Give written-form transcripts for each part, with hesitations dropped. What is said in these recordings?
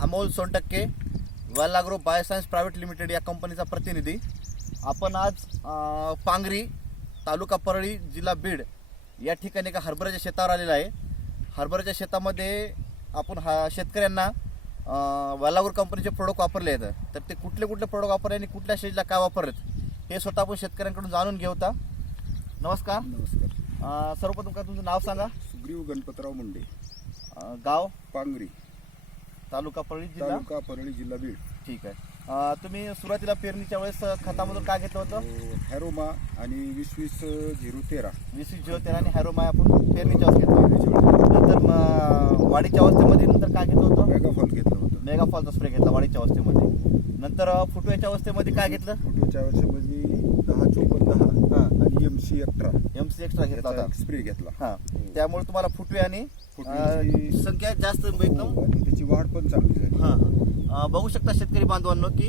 Amol Sontakke, Valagro biosciences private limited या कंपनीचा प्रतिनिधी. आपण आज पांगरी, तालुका परळी, जिल्हा बीड या ठिकाणी एका हरभऱ्याच्या शेतावर आलेला आहे. हरभऱ्याच्या शेतामध्ये आपण शेतकऱ्यांना वेलाग्रो कंपनीचे प्रोडक्ट वापरले आहेत. तर ते कुठले कुठले प्रोडक्ट वापरले आणि कुठल्या स्टेजला काय वापरलेत हे स्वतः आपण शेतकऱ्यांकडून जाणून घेऊ. नमस्कार. नमस्कार. सर्वप्रथम काय तुमचं नाव सांगा? सुग्रीव गणपतराव मुंडे, गाव? पांगरी, तालुका परळी, जिल्हा बीड. ठीक आहे. तुम्ही सुरुवातीला पेरणीच्या वेळेस खतामधून काय घेतलं होतं? हॅरोमा आणि 20-20-013 20-20-013 आणि हॅरोमा आपण पेरणीच्या वेळेस घेतलं. नंतर वाढीच्या अवस्थेमध्ये नंतर काय घेतलं होतं? मेगाफॉल घेतलं होतं. मेगाफॉलचा स्प्रे घेतला वाढीच्या अवस्थेमध्ये. नंतर फुटव्याच्या अवस्थेमध्ये काय घेतलं? फुटव्याच्या वर्षामध्ये 10-14-10 आणि MC एक्स्ट्रा घेतला होता, स्प्रे घेतला. हा. त्यामुळे तुम्हाला फुटवे आणि फुटव्याची संख्या जास्त एकदम आणि त्याची वाढ पण चांगली झाली. बघू शकता शेतकरी बांधवांनो की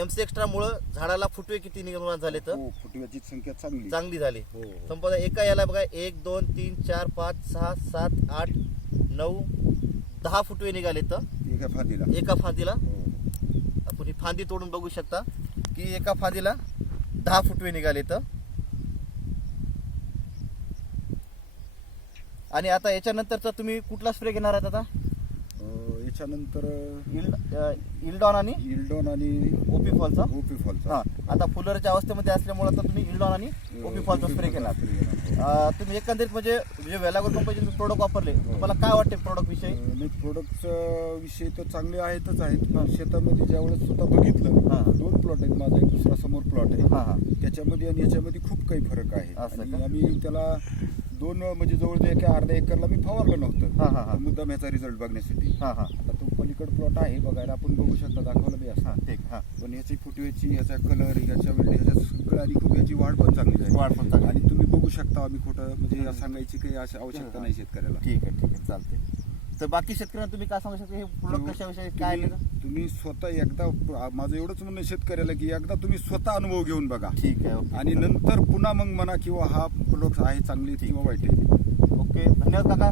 MC एक्स्ट्रामुळे झाडाला फुटवे किती निर्माण झाले तर फुटव्याची संख्या चांगली झाली. संपदा एका याला बघा 1 2 3 4 5 6 7 8 9 10 फुटवे निघाले तर एका फांदीला. आपण ही फांदी तोडून बघू शकता की एका फांदीला 10 फुटवे निघाले तर. आणि आता याच्यानंतरचा तुम्ही कुठला स्प्रे घेणार आहात? आता याच्यानंतर इल्डॉन आणि ओपीफॉलचा. हा. आता फुलरच्या अवस्थेमध्ये असल्यामुळे आता तुम्ही इल्डॉन आणि ओपीफॉलचा स्प्रे घेणार. तुम्ही एकंदरीत म्हणजे जे वेलाग्रो कंपनीचे प्रोडक्ट वापरले, तुम्हाला काय वाटते प्रोडक्ट विषयी? प्रोडक्टचा विषय तर चांगले आहेतच आहेत. पण शेतामध्ये ज्यावेळेस स्वतः बघितलं, 2 प्लॉट आहेत माझा, एक दुसरा समोर प्लॉट आहे. त्याच्यामध्ये आणि याच्यामध्ये खूप काही फरक आहे. आणि आम्ही त्याला 2 म्हणजे जवळ एका अर्ध्या एकरला मी फवारलं नव्हतं, मुद्दाम ह्याचा रिझल्ट बघण्यासाठी. आता तो पलीकडे प्लॉट आहे बघायला, आपण बघू शकता, दाखवलं बी असं. ठीक. पण याची फुटव्याची, ह्याचा कलर, ह्याच्या सगळं आणि खूप याची वाढ पण चांगली झाली. आणि तुम्ही बघू शकता, आम्ही खोटं म्हणजे सांगायची काही आवश्यकता नाही शेतकऱ्याला. ठीक आहे. चालते. तर बाकी शेतकऱ्यांना तुम्ही काय सांगू शकता हे प्रोडक्ट कशाविषयी काय? तुम्ही स्वतः एकदा, माझं एवढंच म्हणणं शेतकऱ्याला की एकदा तुम्ही स्वतः अनुभव घेऊन बघा. ठीक आहे. आणि नंतर पुन्हा मग म्हणा किंवा हा प्रोडक्ट आहे चांगली किंवा वाईट आहे. ओके. धन्यवाद काका.